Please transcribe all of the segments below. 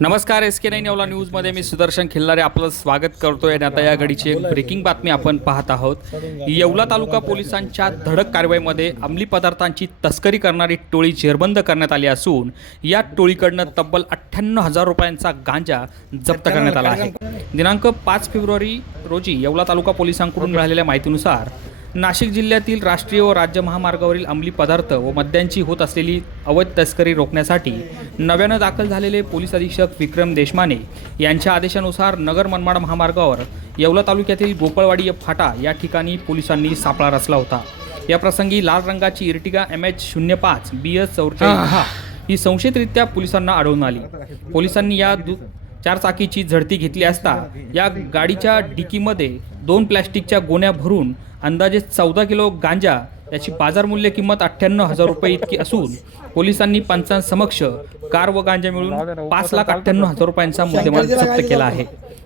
नमस्कार S K nine Yeola न्यूजमध्ये मी सुदर्शन खिल्लारे आपलं स्वागत करतोय. आणि आता या घडीची एक ब्रेकिंग बातमी आपण पाहत आहोत. येवला तालुका पोलिसांच्या धडक कारवाईमध्ये अंमली पदार्थांची तस्करी करणारी टोळी जेरबंद करण्यात आली असून या टोळीकडनं तब्बल अठ्ठ्याण्णव हजार रुपयांचा गांजा जप्त करण्यात आला आहे. दिनांक पाच फेब्रुवारी रोजी येवला तालुका पोलिसांकडून मिळालेल्या माहितीनुसार नाशिक जिल्ह्यातील राष्ट्रीय व राज्य महामार्गावरील अंमली पदार्थ व मद्यांची होत असलेली अवैध तस्करी रोखण्यासाठी नव्यानं दाखल झालेले पोलीस अधीक्षक विक्रम देशमाने यांच्या आदेशानुसार नगर मनमाड महामार्गावर येवला तालुक्यातील गोपळवाडी फाटा या ठिकाणी पोलिसांनी सापळा रचला होता. या प्रसंगी लाल रंगाची इर्टिगा एम एच शून्य पाच बी एस दहा ही संशयितरित्या पोलिसांना आढळून आली. पोलिसांनी या दु चार चाकीची झडती घेतली असता या गाडीच्या डिकीमध्ये दोन प्लॅस्टिकच्या गोण्या भरून अंदाजे चौदा किलो गांजा याची बाजारमूल्य किंमत अठ्ठ्याण्णव हजार रुपये इतकी असून पोलिसांनी पंचांसमक्ष कार व गांजा मिळून पाच लाख अठ्ठ्याण्णव हजार रुपयांचा मुद्देमाल जप्त केला आहे.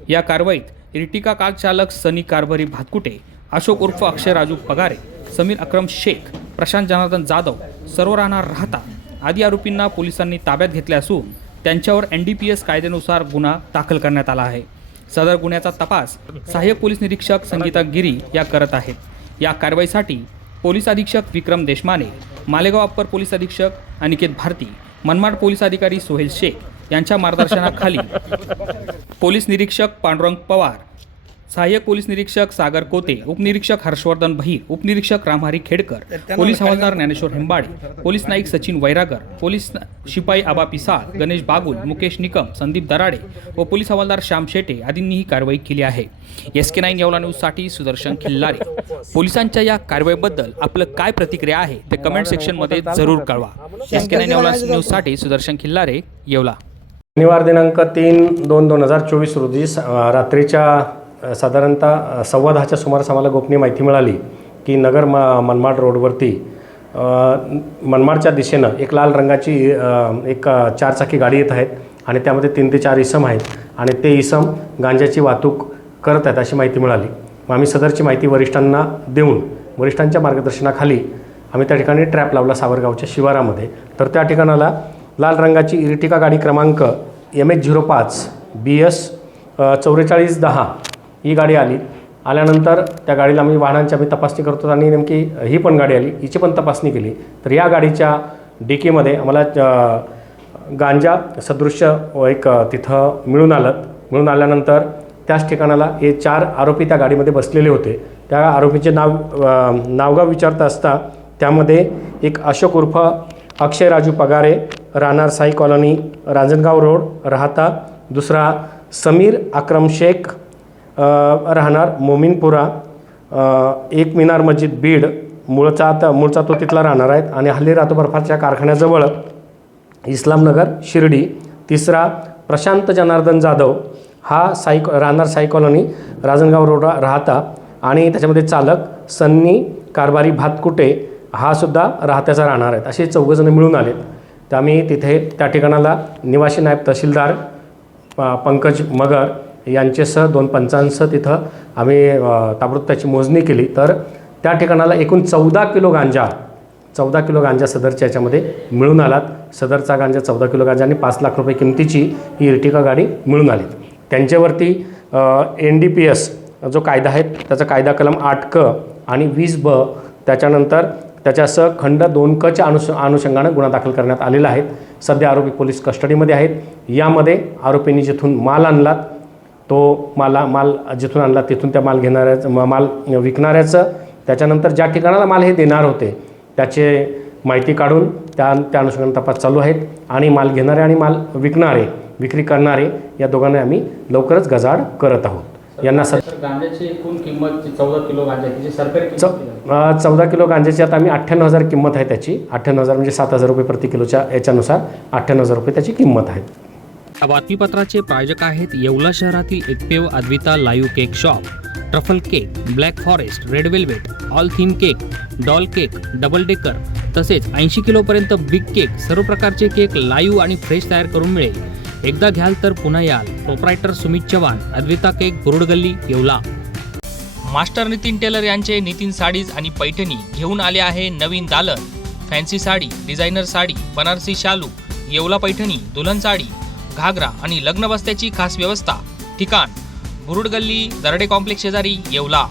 या कारवाईत इर्टिका कार चालक सनी कारभारी भातकुटे अशोक उर्फ अक्षय राजू पगारे समीर अक्रम शेख प्रशांत जनार्दन जाधव सर्व राहणार राहता आदी आरोपींना पोलिसांनी ताब्यात घेतले असून त्यांच्यावर एन डी पी एस कायद्यानुसार गुन्हा दाखल करण्यात आला आहे. सदर गुन्ह्याचा तपास सहाय्यक पोलीस निरीक्षक संगीता गिरी या करत आहेत. या कारवाईसाठी पोलीस अधीक्षक विक्रम देशमाने मालेगाव अप्पर पोलीस अधीक्षक अनिकेत भारती मनमाड पोलीस अधिकारी सोहेल शेख यांच्या मार्गदर्शनाखाली पोलीस निरीक्षक पांडुरंग पवार सहाय्यक पोलीस निरीक्षक सागर कोते उपनिरीक्षक हर्षवर्धन भहीर उपनिरीक्षक रामहरी खेडकर पोलीस हवालदार ज्ञानेश्वर हेंबाडे पोलीस नाईक सचिन वैरागर पोलीस शिपाई आबा पिसाळ गणेश बागुल मुकेश निकम संदीप दराडे व पोलीस हवालदार श्याम शेटे आदींनी ही कारवाई केली आहे. एस के नाईन येवला न्यूजसाठी सुदर्शन खिल्लारे. पोलिसांच्या या कारवाईबद्दल आपलं काय प्रतिक्रिया आहे ते कमेंट सेक्शनमध्ये जरूर कळवा. एस के नाईन येवला न्यूजसाठी सुदर्शन खिल्लारे येवला. शनिवार दिनांक तीन दोन दोन हजार चोवीस रोजी रात्रीच्या साधारणतः सव्वा दहाच्या सुमारास आम्हाला गोपनीय माहिती मिळाली की नगर म मनमाड रोडवरती मनमाडच्या दिशेनं एक लाल रंगाची एक चारचाकी गाडी येत आहेत आणि त्यामध्ये तीन ते चार इसम आहेत आणि ते इसम गांजाची वाहतूक करत आहेत अशी माहिती मिळाली. मग आम्ही सदरची माहिती वरिष्ठांना देऊन वरिष्ठांच्या मार्गदर्शनाखाली आम्ही त्या ठिकाणी ट्रॅप लावला सावरगावच्या शिवारामध्ये. तर त्या ठिकाणाला लाल रंगाची इर्टिका गाडी क्रमांक एम एच झिरो पाच बी एस चौवेचाळीस दहा ही गाडी आली. आल्यानंतर त्या गाडीला आम्ही वाहनांची आम्ही तपासणी करतो आणि नेमकी ही पण गाडी आली. हिची पण तपासणी केली. तर या गाडीच्या डिकीमध्ये आम्हाला गांजा सदृश्य एक तिथं मिळून आलं. मिळून आल्यानंतर त्याच ठिकाणाला हे चार आरोपी त्या गाडीमध्ये बसलेले होते. त्या आरोपीचे नाव नावगाव विचारता असता त्यामध्ये एक अशोक उर्फ अक्षय राजू पगारे राहणार साई कॉलनी रांजणगाव रोड राहता दुसरा समीर अक्रम शेख राहणार मोमीनपुरा एक मिनार मस्जिद बीड मूळचा आता मूळचा तो तिथला राहणार आहेत आणि हल्ली राहतो बर्फाच्या कारखान्याजवळ इस्लामनगर शिर्डी तिसरा प्रशांत जनार्दन जाधव हा साई राहणार साई कॉलनी राजनगाव रोड राहता आणि त्याच्यामध्ये चालक सन्नी कारभारी भातकुटे हा सुद्धा राहत्याचा राहणार आहेत. असे चौघजणं मिळून आलेत. तर आम्ही तिथे त्या ठिकाणाला निवासी नायब तहसीलदार पंकज मगर यांचेसह दोन पंचांसह तिथं आम्ही ताबडतोब त्याची मोजणी केली. तर त्या ठिकाणाला एकूण चौदा किलो गांजा चौदा किलो गांजा सदरच्या याच्यामध्ये मिळून आलात. सदरचा गांजा चौदा किलो गांजा आणि पाच लाख रुपये किमतीची ही इर्टिका गाडी मिळून आली त्यांच्यावरती एन डी पी एस जो कायदा आहे त्याचा कायदा कलम आठ क आणि वीस ब त्याच्यानंतर त्याच्यासह खंड दोन कच्या अनुष अनुषंगानं गुन्हा दाखल करण्यात आलेला आहे. सध्या आरोपी पोलीस कस्टडीमध्ये आहेत. यामध्ये आरोपींनी जिथून माल आणलात तो माला माल जिथून आणला तिथून त्या माल घेणाऱ्याचं माल विकणाऱ्याचं. त्याच्यानंतर ज्या ठिकाणाला माल हे देणार होते त्याचे माहिती काढून त्या त्या अनुषंगाने तपास चालू आहेत. आणि माल घेणारे आणि माल विकणारे विक्री करणारे या दोघांना आम्ही लवकरच गजाड करत आहोत. यांना सद गांजाची एकूण किंमत चौदा किलो गांजा त्याची सरकारी चौदा किलो गांजाची आता आम्ही अठ्ठ्याण्णव हजार किंमत आहे त्याची. अठ्ठ्याण्णव हजार म्हणजे सात हजार रुपये प्रति किलोच्या याच्यानुसार अठ्ठ्याण्णव हजार रुपये त्याची किंमत आहे. बातमीपत्राचे प्रायोजक आहेत येवला शहरातील एकमेव Advita live cake shop truffle cake black forest red velvet all theme cake doll cake double decker तसेच ऐंशी किलोपर्यंत बिग केक सर्व प्रकारचे केक लाईव्ह आणि फ्रेश तयार करून मिळेल. एकदा घ्याल तर पुन्हा याल. Proprietor Sumit Chavan Advita cake Burudgalli Yeola. Master Nitin tailor यांचे नितीन साडीज आणि पैठणी घेऊन आले आहे नवीन दालन. फॅन्सी साडी डिझायनर साडी बनारसी शालू येवला पैठणी दुल्हन साडी घागरा आणि लग्न बस्त्याची खास व्यवस्था. ठिकाण. बुरुड गल्ली दरडे कॉम्प्लेक्स शेजारी येवला.